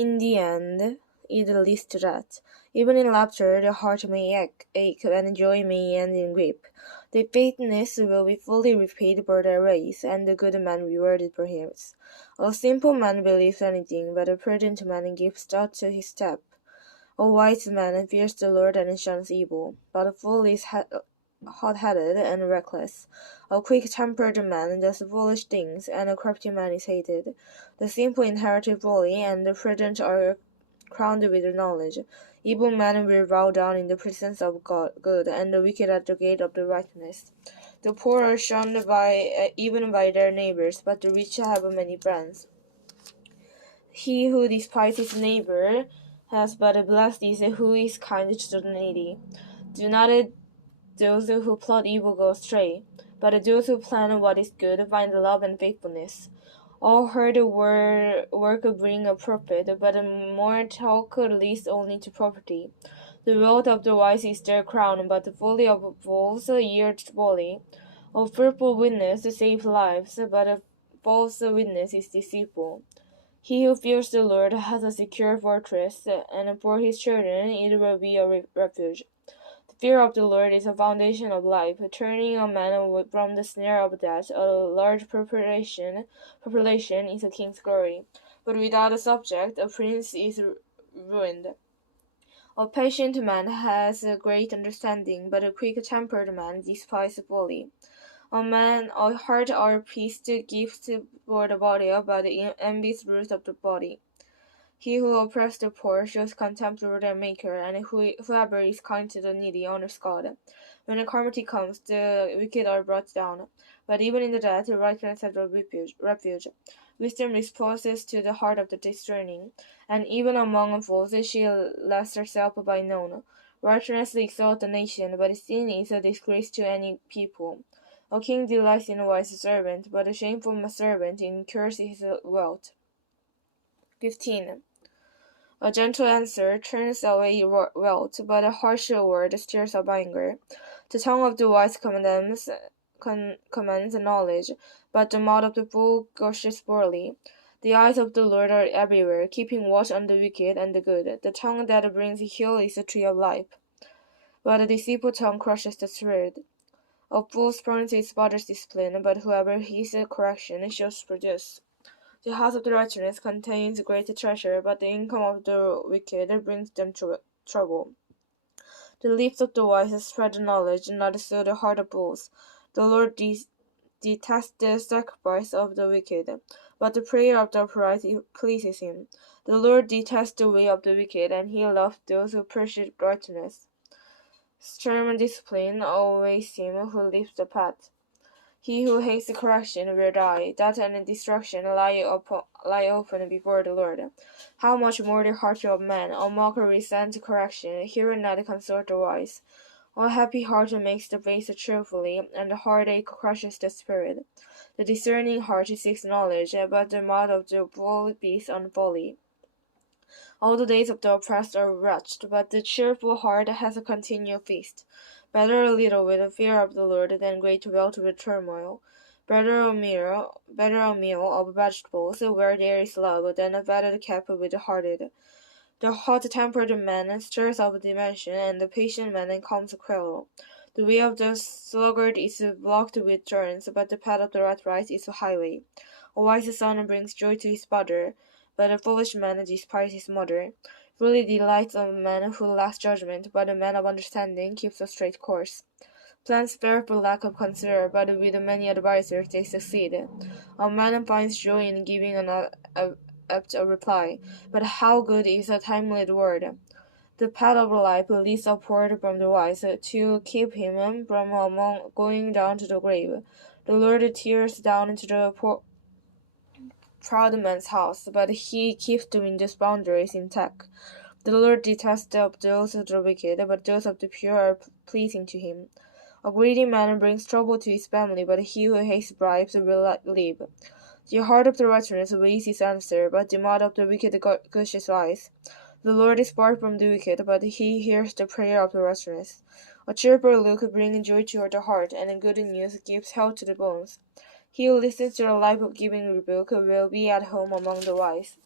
In the end, it leads to that. Even in laughter, the heart may ache, and joy may end in grief. The faithless will be fully repaid for their ways, and the good man rewarded for his. A simple man believes anything, but a prudent man gives thought to his step. A wise man fears the Lord and shuns evil, but a fool is hot-headed and reckless. A quick-tempered man does foolish things, and a crafty man is hated. The simple inherit folly, and the prudent are crowned with knowledge. Evil men will bow down in the presence of good, and the wicked at the gate of the righteousness. The poor are shunned even by their neighbors, but the rich have many friends. He who despises his neighbor has but blessed is who is kind to the needy. Do not those who plot evil go astray, but those who plan what is good find love and faithfulness. All hard work bring a profit, but more talk leads only to poverty. The wealth of the wise is their crown, but the folly of fools yields folly. A fruitful witness saves lives, but a false witness is deceitful. He who fears the Lord has a secure fortress, and for his children it will be a refuge. The fear of the Lord is a foundation of life, turning a man from the snare of death. A large population is a king's glory, but without a subject, a prince is ruined. A patient man has a great understanding, but a quick-tempered man despises folly. A heart or peace gives for the body, but envies root of the body. He who oppresses the poor shows contempt for their maker, and whoever is kind to the needy honors God. When a calamity comes, the wicked are brought down, but even in the death, the righteous have a refuge. Wisdom disposes to the heart of the discerning, and even among fools she lets herself be known. Righteousness exalts a nation, but sin is a disgrace to any people. A king delights in a wise servant, but a shameful servant incurs his wealth. 15. A gentle answer turns away wealth, but a harsh word stirs up anger. The tongue of the wise commands knowledge, but the mouth of the fool gushes poorly. The eyes of the Lord are everywhere, keeping watch on the wicked and the good. The tongue that brings heal is a tree of life, but a deceitful tongue crushes the spirit. A fool spurns his father's discipline, but whoever heeds correction shows produce. The house of the righteous contains great treasure, but the income of the wicked brings them trouble. The lips of the wise spread knowledge, not so the heart of fools. The Lord detests the sacrifice of the wicked, but the prayer of the upright pleases him. The Lord detests the way of the wicked, and he loves those who pursue righteousness. Stern discipline always him who leaves the path. He who hates correction will die. Death and destruction lie open before the Lord. How much more the heart of man! A mocker resents correction. He will not consult the wise. A happy heart makes the face cheerfully, and the heartache crushes the spirit. The discerning heart seeks knowledge, but the mouth of the fool feasts on folly. All the days of the oppressed are wretched, but the cheerful heart has a continual feast. Better a little with the fear of the Lord than great wealth with turmoil. Better a meal of vegetables where there is love than a fatted calf with the hearted. The hot-tempered man stirs up dimension, and the patient man calms a quarrel. The way of the sluggard is blocked with thorns, but the path of the upright is a highway. A wise son brings joy to his father, but a foolish man despises his mother. Really delights a man who lacks judgment, but a man of understanding keeps a straight course. Plans fail for lack of consider, but with many advisers they succeed. A man finds joy in giving an apt reply, but how good is a timely word! The path of life leads upward from the wise, to keep him from going down to the grave. The Lord tears down into the proud man's house, but he keeps the window's boundaries intact. The Lord detests those of the wicked, but those of the pure are pleasing to him. A greedy man brings trouble to his family, but he who hates bribes will live. The heart of the righteous weighs his answer, but the mouth of the wicked gushes wise. The Lord is far from the wicked, but he hears the prayer of the righteous. A cheerful look brings joy to the heart, and good news gives health to the bones. He who listens to the life-giving rebuke will be at home among the wise.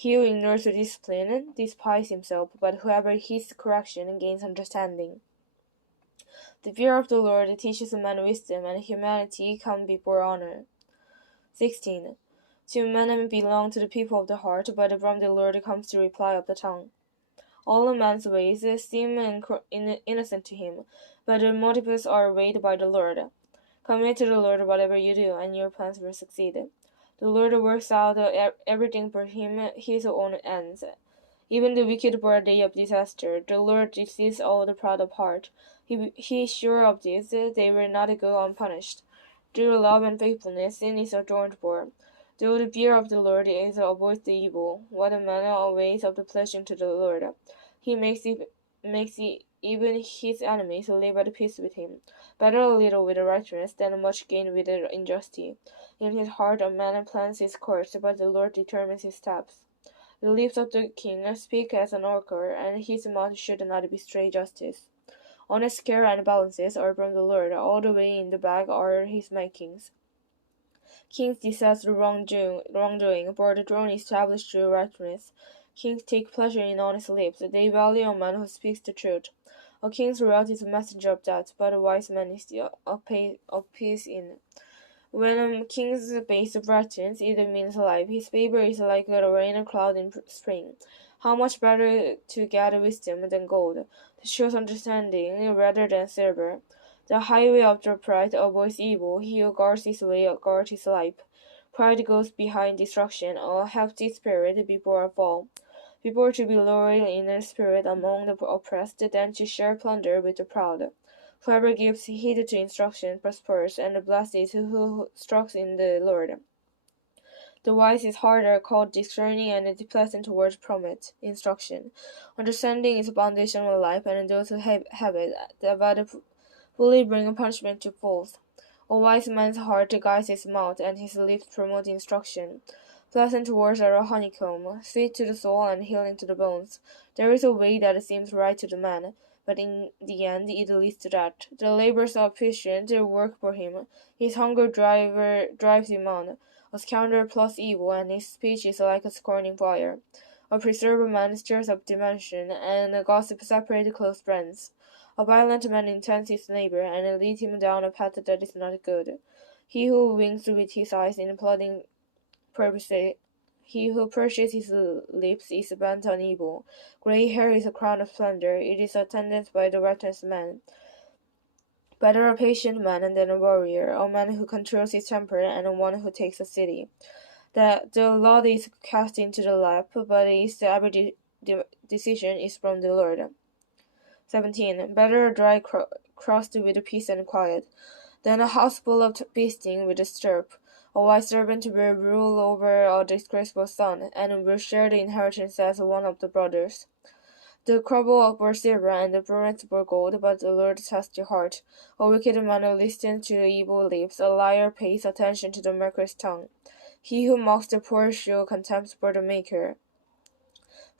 He who ignores discipline despises himself, but whoever heeds correction gains understanding. The fear of the Lord teaches a man wisdom, and humanity comes before honor. 16. To men belong to the people of the heart, but from the Lord comes the reply of the tongue. All a man's ways seem innocent to him, but their motives are weighed by the Lord. Commit to the Lord whatever you do, and your plans will succeed. The Lord works out everything for his own ends. Even the wicked for a day of disaster. The Lord deceives all the proud of heart. He is sure of this, they will not go unpunished. Through love and faithfulness, sin is adorned for. Though the fear of the Lord is avoids the evil, what a manner of ways of the pleasure to the Lord. He makes even his enemies live at peace with him. Better a little with righteousness than much gain with injustice. In his heart a man plans his course, but the Lord determines his steps. The lips of the king speak as an oracle, and his mouth should not betray justice. Honest care and balances are from the Lord, all the way in the bag are his makings. Kings detest wrongdoing, for the throne is established through righteousness. Kings take pleasure in honest lips, they value a man who speaks the truth. A king's wrath is a messenger of death, but a wise man is of peace in. When a king's face brightens, it means life. His favor is like a rain cloud in spring. How much better to get wisdom than gold, to choose understanding rather than silver. The highway of the pride avoids evil. He who guards his way guards his life. Pride goes behind destruction, a hefty spirit before a fall. People to be loyal in spirit among the oppressed than to share plunder with the proud. Whoever gives heed to instruction prospers, and blessed is who trusts in the Lord. The wise is harder, called discerning, and the pleasant words promote instruction. Understanding is the foundation of life, and those who have it, but fully bring punishment to fools. A wise man's heart guides his mouth, and his lips promote instruction. Pleasant words are a honeycomb, sweet to the soul and healing to the bones. There is a way that seems right to the man, but in the end it leads to that. The labors of patient work for him. His hunger drives him on. A scoundrel plots evil, and his speech is like a scorning fire. A preserved man stirs up dimension, and a gossip separates close friends. A violent man intends his neighbor, and leads him down a path that is not good. He who winks with his eyes in plotting purposes, he who purses his lips is bent on evil. Grey hair is a crown of splendor, it is attended by the righteous man. Better a patient man than a warrior, a man who controls his temper, and one who takes a city. The lot is cast into the lap, but every decision is from the Lord. 17. Better a dry crust with peace and quiet, than a house full of feasting with a stirrup. A wise servant will rule over a disgraceful son, and will share the inheritance as one of the brothers. The trouble for silver and the brilliance for gold, but the Lord tests the heart. A wicked man listens to the evil lips, a liar pays attention to the murderous tongue. He who mocks the poor shows contempt for the Maker.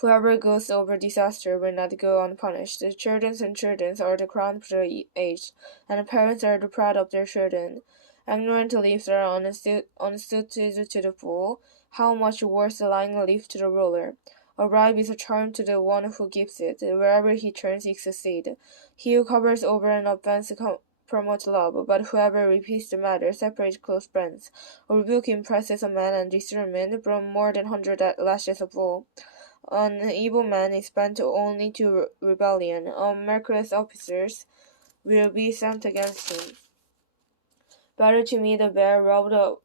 Whoever goes over disaster will not go unpunished. The children are the crown of the aged, and the parents are the pride of their children. Ignorant lips are unsuited to the fool. How much worse a lying lip to the ruler. A bribe is a charm to the one who gives it. Wherever he turns, he succeeds. He who covers over an offense promotes love, but whoever repeats the matter separates close friends. A rebuke impresses a man, and discernment from more than 100 lashes a fool. An evil man is bent only to rebellion. Merciless officers will be sent against him. Better to me the bear robbed of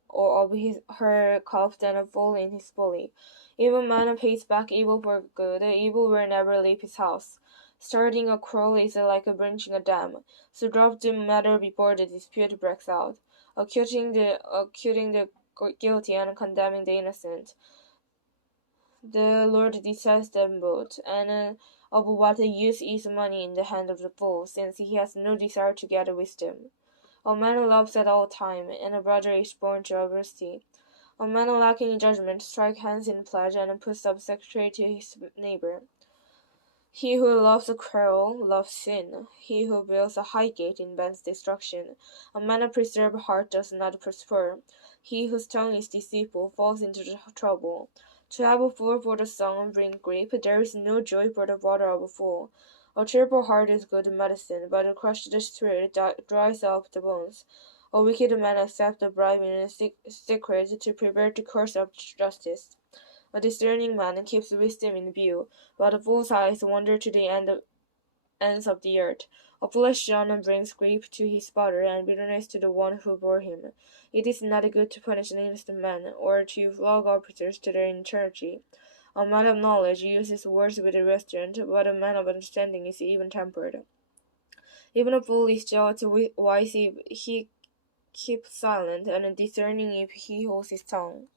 her calf than a fool in his folly. Evil man pays back evil for good. Evil will never leave his house. Starting a quarrel is like breaching a dam. So drop the matter before the dispute breaks out, accusing the guilty and condemning the innocent. The Lord detests them both, and of what use is money in the hand of the fool, since he has no desire to get wisdom? A man loves at all time, and a brother is born to adversity. A man lacking judgment strikes hands in pledge and puts up secretary to his neighbor. He who loves a quarrel loves sin. He who builds a high gate invents destruction. A man of preserved heart does not prosper. He whose tongue is deceitful falls into trouble. To have a fool for the song brings grief. There is no joy for the water of a fool. A cheerful heart is good medicine, but a crushed spirit dries up the bones. A wicked man accepts a bribe in secret to prepare to curse up justice. A discerning man keeps wisdom in view, but a fool's eyes wander to the ends of the earth. A foolish son brings grief to his father and bitterness to the one who bore him. It is not good to punish an innocent man, or to flog officers to their integrity. A man of knowledge uses words with restraint, but a man of understanding is even-tempered. Even a fool is judged wise if he keeps silent, and discerning if he holds his tongue.